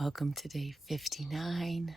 Welcome to day 59.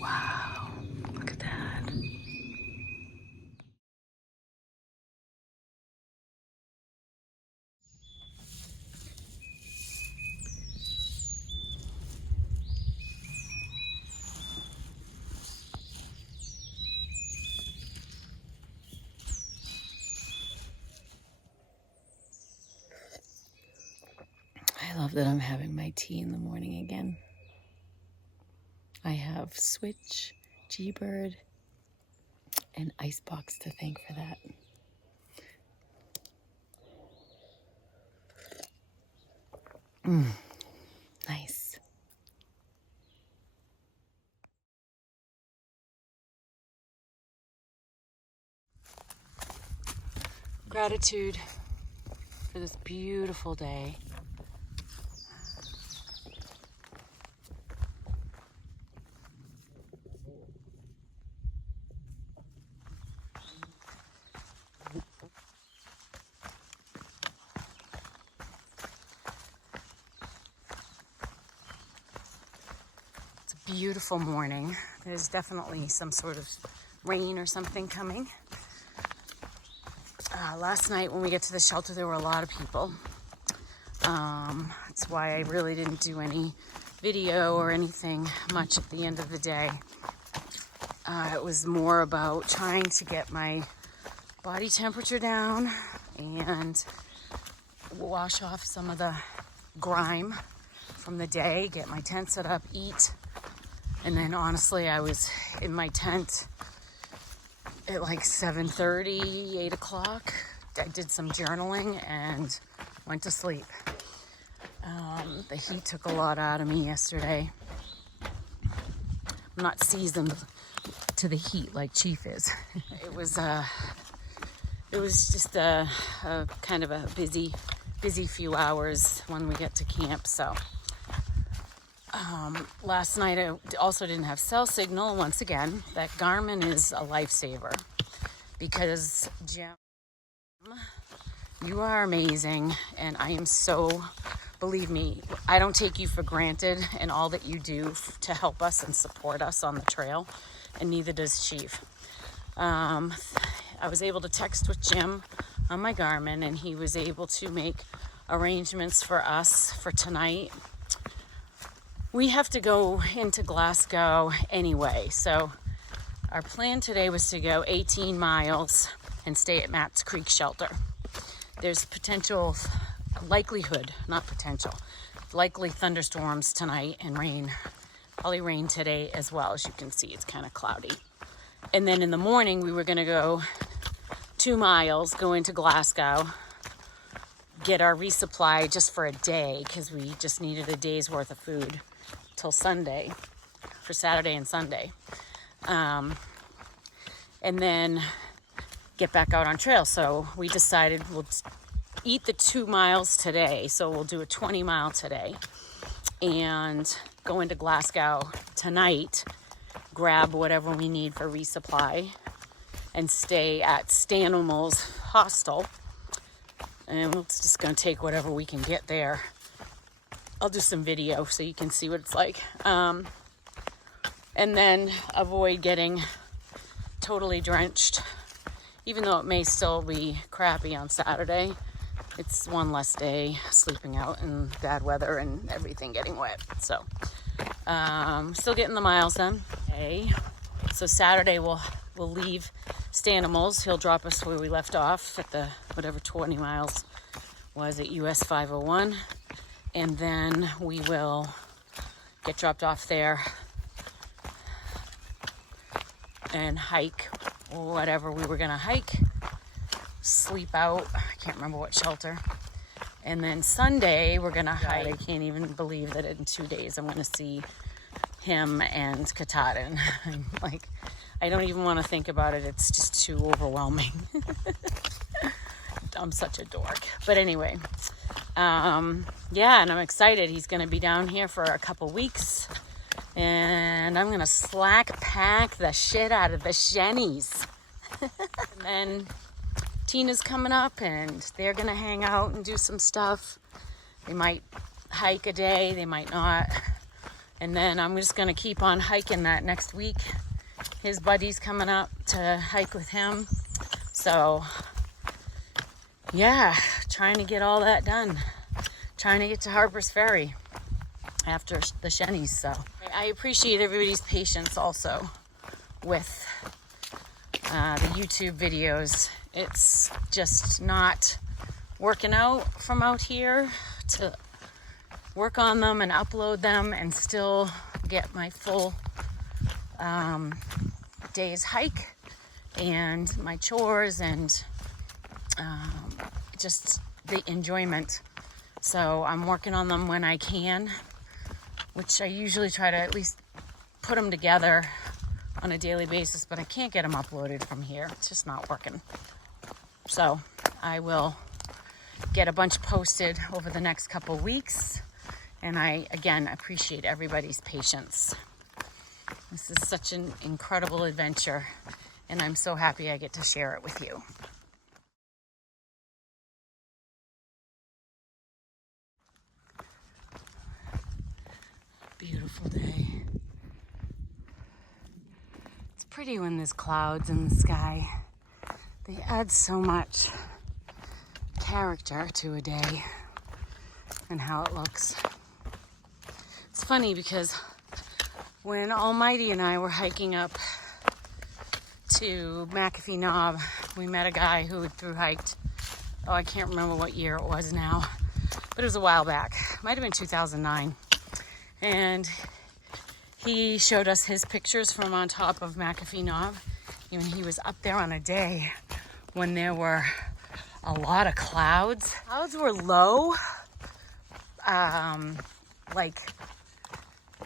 Wow, look at that. I love that I'm having my tea in the morning again. I have Switch, G-Bird, and Icebox to thank for that. Nice. Gratitude for this beautiful day. It's a beautiful morning. There's definitely some sort of rain or something coming. Last night when we get to the shelter, there were a lot of people. That's why I really didn't do any video or anything much at the end of the day. It was more about trying to get my body temperature down and wash off some of the grime from the day, get my tent set up, eat. And then honestly, I was in my tent at like 7:30, 8 o'clock. I did some journaling and went to sleep. The heat took a lot out of me yesterday. I'm not seasoned to the heat like Chief is. It was just a kind of a busy few hours when we get to camp. So last night I also didn't have cell signal. Once again, that Garmin is a lifesaver because Jim, you are amazing, and I am so, believe me, I don't take you for granted and all that you do to help us and support us on the trail, and neither does Chief. I was able to text with Jim on my Garmin, and he was able to make arrangements for us for tonight. We have to go into Glasgow anyway, so our plan today was to go 18 miles and stay at Matt's Creek Shelter. There's likely thunderstorms tonight and rain, probably rain today as well. As you can see, it's kind of cloudy. And then in the morning, we were going to go 2 miles, go into Glasgow, get our resupply just for a day because we just needed a day's worth of food till Sunday, for Saturday and Sunday. And then get back out on trail. So we decided we'll eat the 2 miles today. So we'll do a 20-mile today and go into Glasgow tonight, grab whatever we need for resupply, and stay at Stanimal's hostel. And we're just going to take whatever we can get there. I'll do some video so you can see what it's like. And then avoid getting totally drenched. Even though it may still be crappy on Saturday, it's one less day sleeping out in bad weather and everything getting wet. So, still getting the miles done. Okay. So Saturday we'll leave Stanimal's. He'll drop us where we left off at the whatever 20 miles was at US 501. And then we will get dropped off there and hike whatever we were gonna hike. sleep out. I can't remember what shelter. And then Sunday, we're going to hike. I can't even believe that in 2 days I'm going to see him and Katahdin. I'm like, I don't even want to think about it. It's just too overwhelming. I'm such a dork. But anyway, yeah, and I'm excited. He's going to be down here for a couple weeks. And I'm going to slack pack the shit out of the shennies. And then Tina's coming up and they're going to hang out and do some stuff. They might hike a day, they might not. And then I'm just going to keep on hiking that next week. His buddy's coming up to hike with him. So, yeah, trying to get all that done. Trying to get to Harper's Ferry after the shennies. So I appreciate everybody's patience also with the YouTube videos. It's just not working out from out here to work on them and upload them and still get my full day's hike and my chores and just the enjoyment. So I'm working on them when I can, which I usually try to at least put them together on a daily basis, but I can't get them uploaded from here. It's just not working. So I will get a bunch posted over the next couple weeks. And I, again, appreciate everybody's patience. This is such an incredible adventure, and I'm so happy I get to share it with you. Beautiful day. It's pretty when there's clouds in the sky. They add so much character to a day and how it looks. It's funny because when Almighty and I were hiking up to McAfee Knob, we met a guy who had through hiked, I can't remember what year it was now, but it was a while back. Might have been 2009. And he showed us his pictures from on top of McAfee Knob. Even he was up there on a day when there were a lot of clouds. Clouds were low,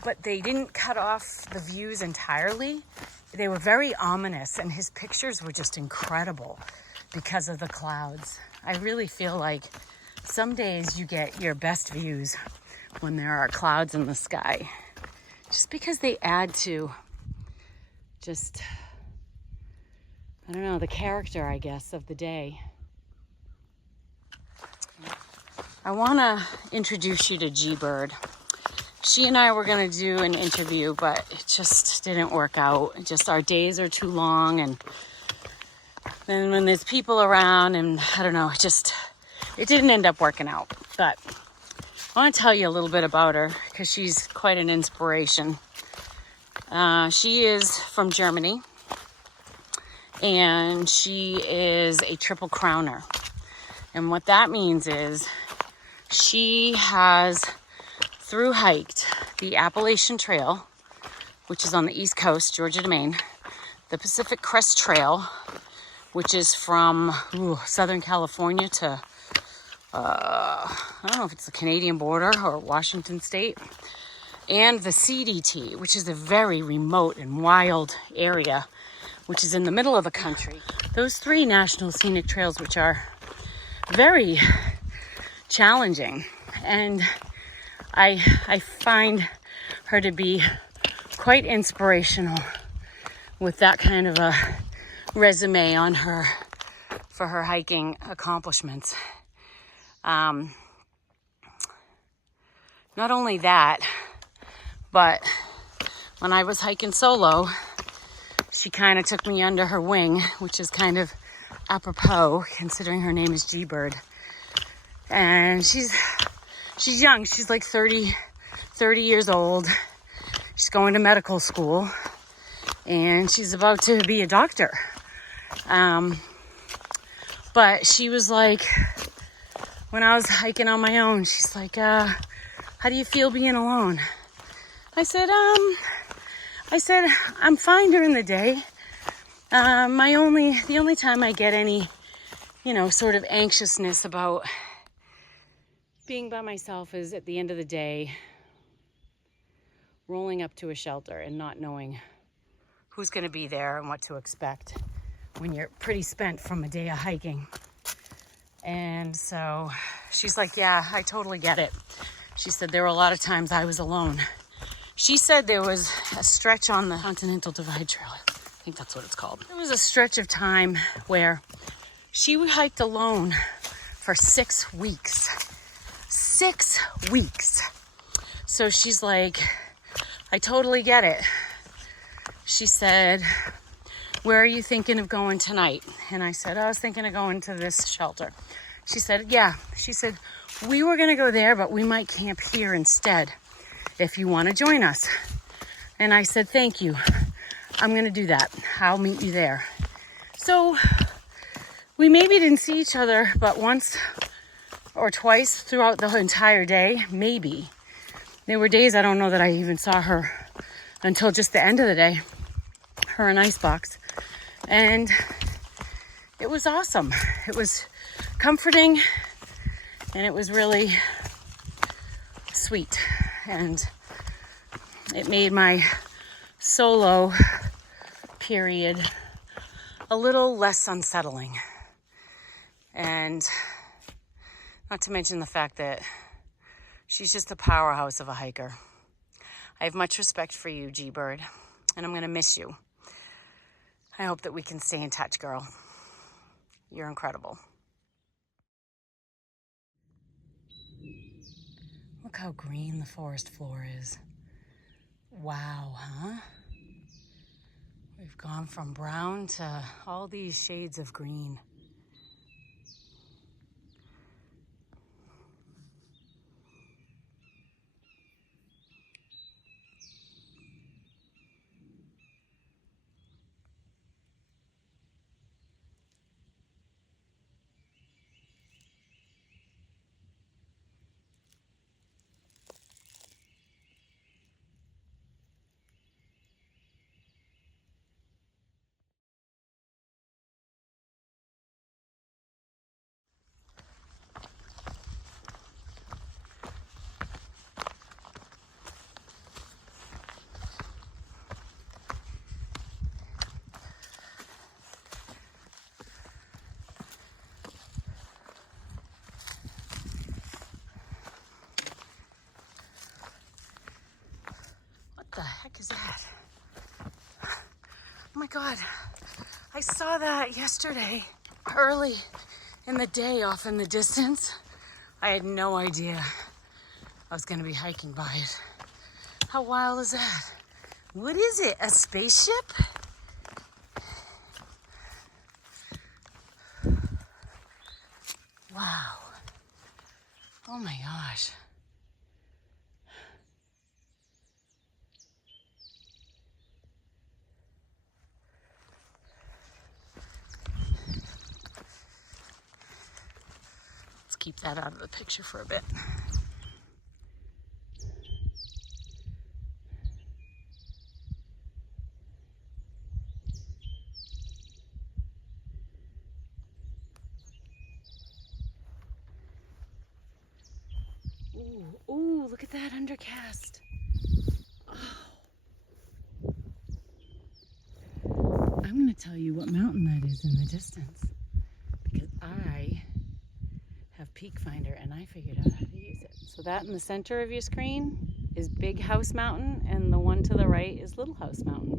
but they didn't cut off the views entirely. They were very ominous, and his pictures were just incredible because of the clouds. I really feel like some days you get your best views when there are clouds in the sky, just because they add to just, I don't know, the character, I guess, of the day. I want to introduce you to G-Bird. She and I were going to do an interview, but it just didn't work out. Just our days are too long, and then when there's people around, and I don't know, it didn't end up working out. But I want to tell you a little bit about her because she's quite an inspiration. She is from Germany, and she is a triple crowner. And what that means is she has through hiked the Appalachian Trail, which is on the East Coast, Georgia to Maine, the Pacific Crest Trail, which is from Southern California to, I don't know if it's the Canadian border or Washington State, and the CDT, which is a very remote and wild area, which is in the middle of the country. Those 3 national scenic trails, which are very challenging, and I find her to be quite inspirational with that kind of a resume on her for her hiking accomplishments. Not only that, but when I was hiking solo, she kind of took me under her wing, which is kind of apropos considering her name is G-Bird. And she's young. She's like 30 years old. She's going to medical school, and she's about to be a doctor. But she was like, when I was hiking on my own, she's like, how do you feel being alone? I said, I'm fine during the day. The only time I get any you know, sort of anxiousness about being by myself is at the end of the day, rolling up to a shelter and not knowing who's going to be there and what to expect when you're pretty spent from a day of hiking. And so she's like, yeah, I totally get it. She said there were a lot of times I was alone. She said there was a stretch on the Continental Divide Trail. I think that's what it's called. There was a stretch of time where she hiked alone for 6 weeks. 6 weeks. So she's like, I totally get it. She said, where are you thinking of going tonight? And I said, I was thinking of going to this shelter. She said, yeah. She said, we were going to go there, but we might camp here instead if you want to join us. And I said, thank you. I'm going to do that. I'll meet you there. So we maybe didn't see each other but once or twice throughout the entire day, maybe. There were days I don't know that I even saw her until just the end of the day, her and Icebox. And it was awesome. It was comforting and it was really sweet. And it made my solo period a little less unsettling. And not to mention the fact that she's just a powerhouse of a hiker. I have much respect for you, G-Bird, and I'm going to miss you. I hope that we can stay in touch, girl. You're incredible. Look how green the forest floor is. Wow, huh? We've gone from brown to all these shades of green. What the heck is that? Oh my God, I saw that yesterday, early in the day off in the distance. I had no idea I was gonna be hiking by it. How wild is that? What is it, a spaceship? Wow. Oh my gosh. Let's keep that out of the picture for a bit. Ooh, ooh, look at that undercast. Oh. I'm going to tell you what mountain that is in the distance because I have Peak Finder and I figured out how to use it. So that in the center of your screen is Big House Mountain and the one to the right is Little House Mountain.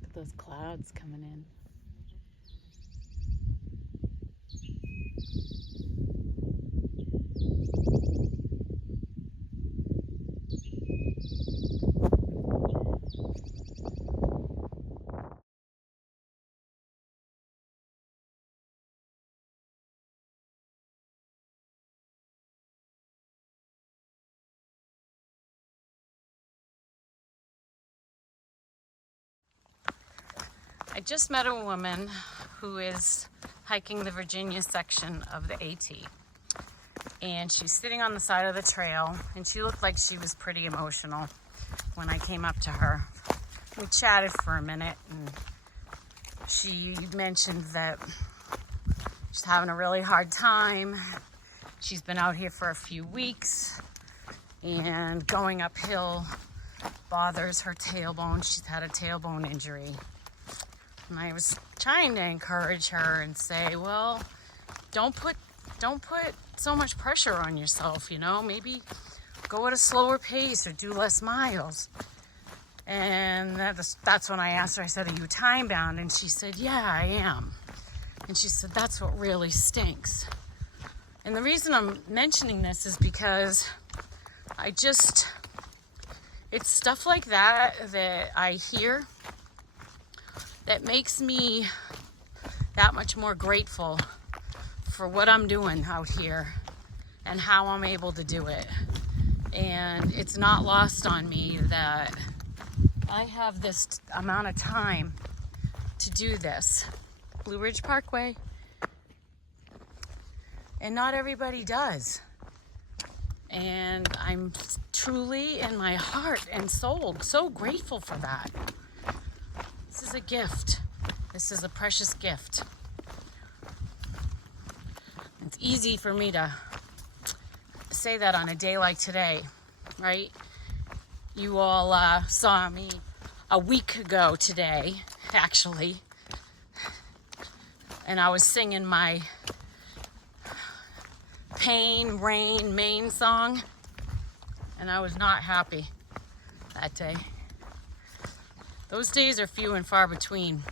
Look at those clouds coming in. I I just met a woman who is hiking the Virginia section of the AT. And she's sitting on the side of the trail, and she looked like she was pretty emotional when I came up to her. We chatted for a minute, and she mentioned that she's having a really hard time. She's been out here for a few weeks, and going uphill bothers her tailbone. She's had a tailbone injury. And I was trying to encourage her and say, well, don't put so much pressure on yourself, you know, maybe go at a slower pace or do less miles. And that's when I asked her, I said, are you time bound? And she said, yeah, I am. And she said, that's what really stinks. And the reason I'm mentioning this is because it's stuff like that I hear that makes me that much more grateful for what I'm doing out here and how I'm able to do it. And it's not lost on me that I have this amount of time to do this. Blue Ridge Parkway. And not everybody does. And I'm truly in my heart and soul so grateful for that. This is a gift. This is a precious gift. It's easy for me to say that on a day like today, right? You all saw me a week ago today, actually, and I was singing my Pain, Rain, Maine song, and I was not happy that day. Those days are few and far between.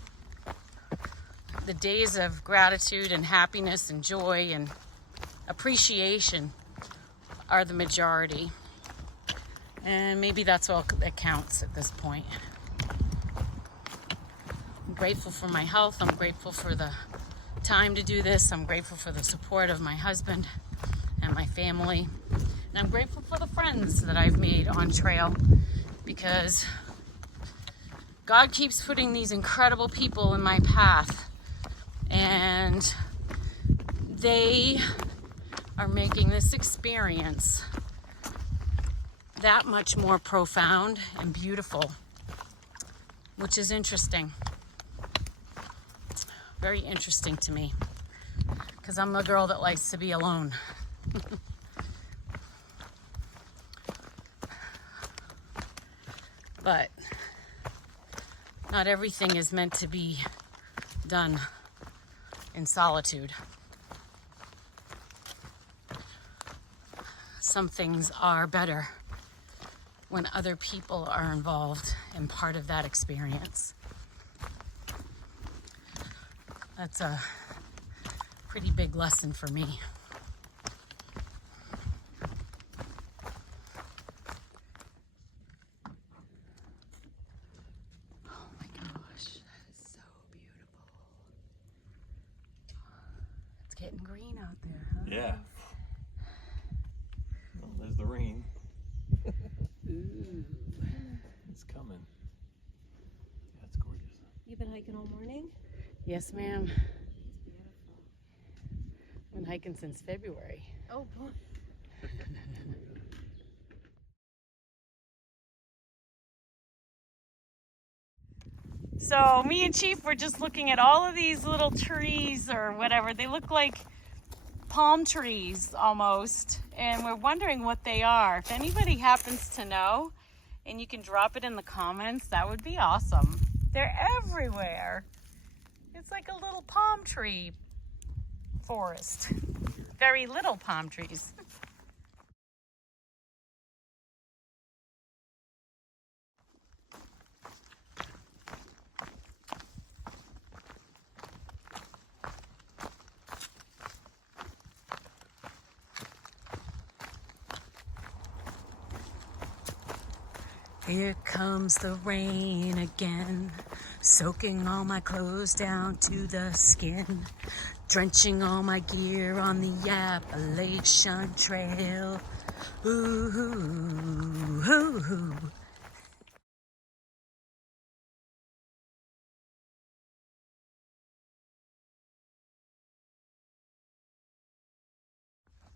The days of gratitude and happiness and joy and appreciation are the majority. And maybe that's all that counts at this point. I'm grateful for my health. I'm grateful for the time to do this. I'm grateful for the support of my husband and my family. And I'm grateful for the friends that I've made on trail, because God keeps putting these incredible people in my path, and they are making this experience that much more profound and beautiful, which is interesting. Very interesting to me, because I'm a girl that likes to be alone. But not everything is meant to be done in solitude. Some things are better when other people are involved and part of that experience. That's a pretty big lesson for me. Oh my gosh, that is so beautiful. It's getting green out there, huh? Yeah. Well, there's the rain. Ooh. It's coming. Yeah, it's gorgeous. You've been hiking all morning? Yes, ma'am. It's beautiful. I've been hiking since February. Oh boy. So me and Chief were just looking at all of these little trees or whatever. They look like palm trees almost, and we're wondering what they are. If anybody happens to know and you can drop it in the comments, that would be awesome. They're everywhere. It's like a little palm tree forest. Very little palm trees. Here comes the rain again, soaking all my clothes down to the skin, drenching all my gear on the Appalachian Trail. Ooh, ooh, ooh, ooh.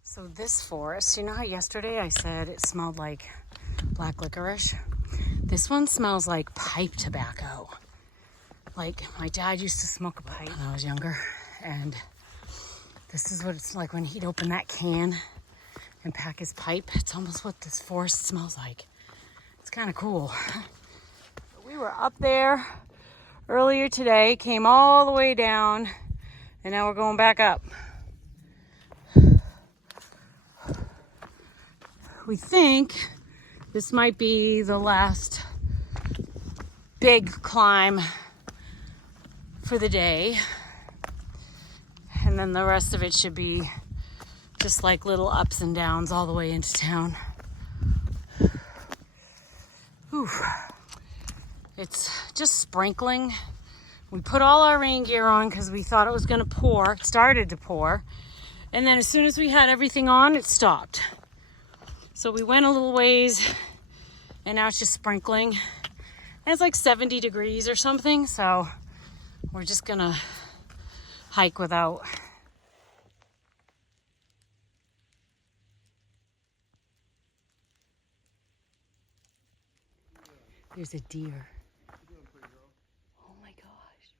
So this forest, you know how yesterday I said it smelled like black licorice? This one smells like pipe tobacco. Like my dad used to smoke a pipe when I was younger, and this is what it's like when he'd open that can and pack his pipe. It's almost what this forest smells like. It's kind of cool. We were up there earlier today, came all the way down, and now we're going back up. We think this might be the last big climb for the day. And then the rest of it should be just like little ups and downs all the way into town. Oof. It's just sprinkling. We put all our rain gear on because we thought it was gonna pour. It started to pour. And then as soon as we had everything on, it stopped. So we went a little ways and now it's just sprinkling. And it's like 70 degrees or something. So we're just gonna hike without. There's a deer. Oh my gosh.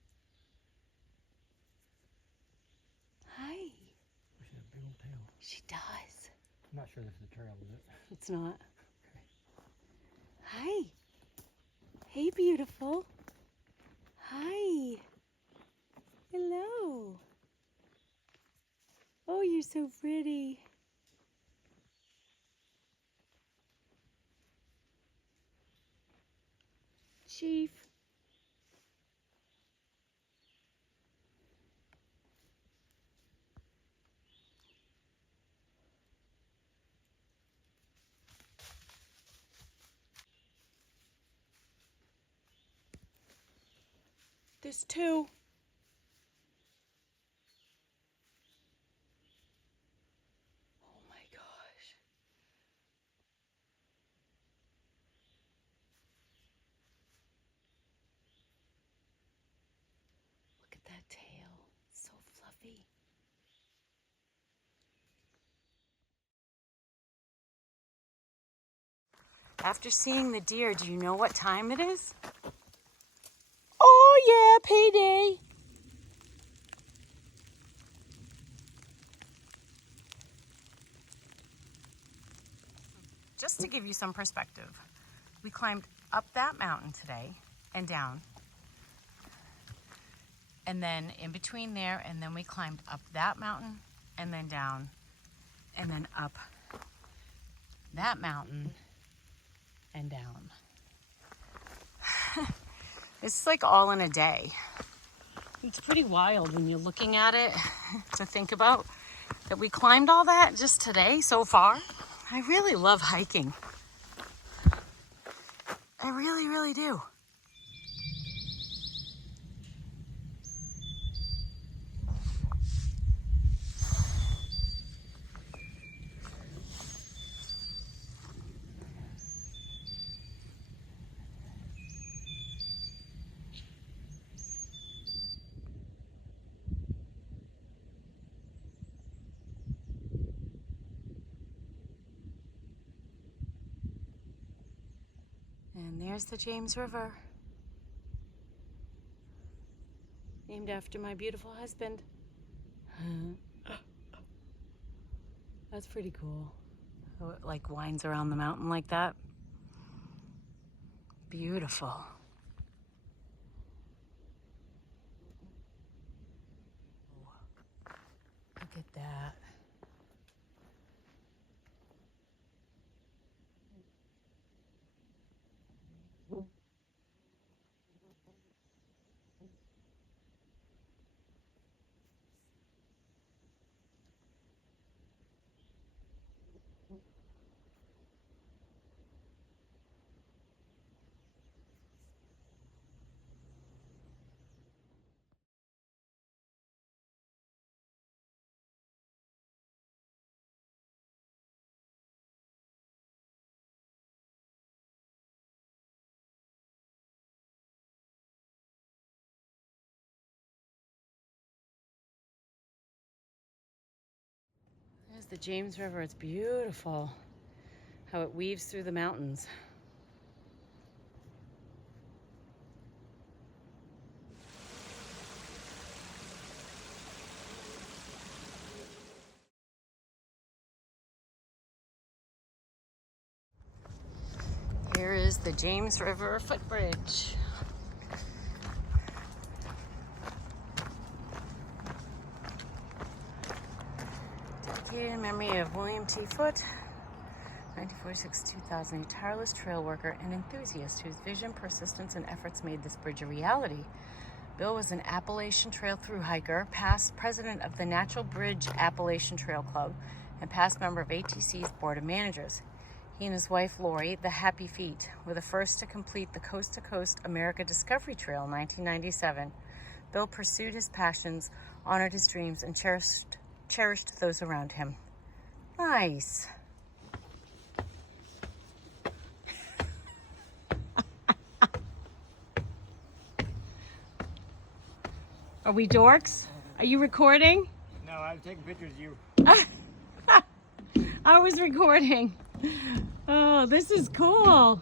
Hi. She has a big old tail. She does. I'm not sure this is a trail, is it? It's not. Hi. Hey, beautiful. Hi. Hello. Oh, you're so pretty. Chief. There's two. Oh my gosh. Look at that tail. So fluffy. After seeing the deer, do you know what time it is? Oh yeah, payday. Just to give you some perspective, we climbed up that mountain today and down. And then in between there, and then we climbed up that mountain and then down and then up that mountain and down. It's like all in a day. It's pretty wild when you're looking at it to think about that we climbed all that just today so far. I really love hiking. I really, really do. And there's the James River, named after my beautiful husband. That's pretty cool. How it like winds around the mountain like that. Beautiful. Look at that. the James River. It's beautiful how it weaves through the mountains. Here is the James River footbridge. Dedicated in memory of William T. Foote, 1946-2000, a tireless trail worker and enthusiast whose vision, persistence, and efforts made this bridge a reality. Bill was an Appalachian Trail thru hiker, past president of the Natural Bridge Appalachian Trail Club, and past member of ATC's Board of Managers. He and his wife, Lori, the Happy Feet, were the first to complete the Coast to Coast America Discovery Trail in 1997. Bill pursued his passions, honored his dreams, and cherished those around him. Nice. Are we dorks? Are you recording? No, I was taking pictures of you. I was recording. Oh, this is cool.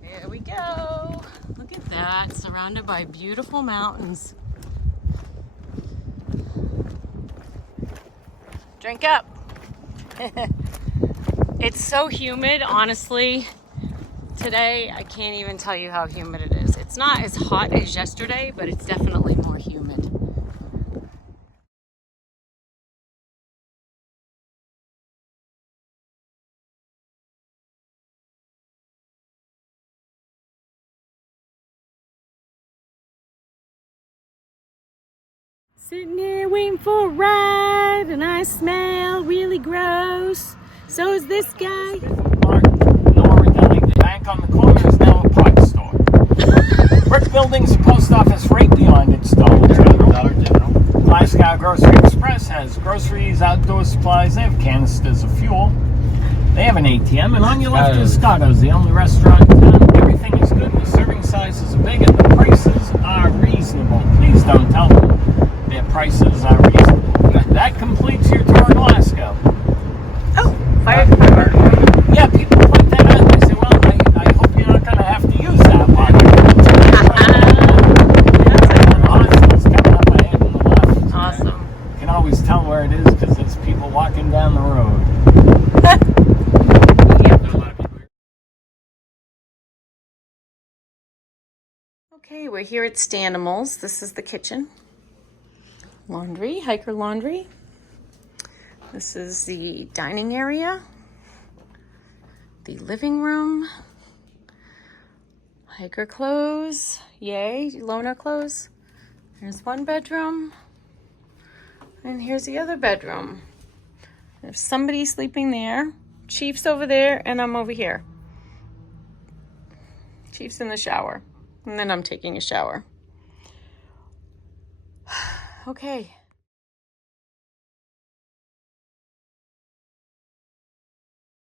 Here we go. Look at that, surrounded by beautiful mountains. Drink up. It's so humid, honestly. Today, I can't even tell you how humid it is. It's not as hot as yesterday, but it's definitely more humid. Sitting here waiting for a ride, and I smell really gross. So is this guy. The bank on the corner is now a drug store. Brick building's a post office right beyond its Dollar General. Glasgow Grocery Express has groceries, outdoor supplies. They have canisters of fuel. They have an ATM, and on your left is Scotto's, the only restaurant in town. Everything is good. The serving sizes are big, and the prices are reasonable. Please don't tell them their prices are reasonable. That completes your tour of Glasgow. Oh, fire department. Yeah, people point that out. They say, well, I hope you're not going to have to use that one. It's coming up ahead on the left. Awesome. You can always tell where it is because there's people walking down the road. Okay, we're here at Stanimals. This is the kitchen. Laundry, hiker laundry. This is the dining area. The living room. Hiker clothes. Yay, loaner clothes. There's one bedroom. And here's the other bedroom. There's somebody sleeping there. Chief's over there, and I'm over here. Chief's in the shower. And then I'm taking a shower. Okay.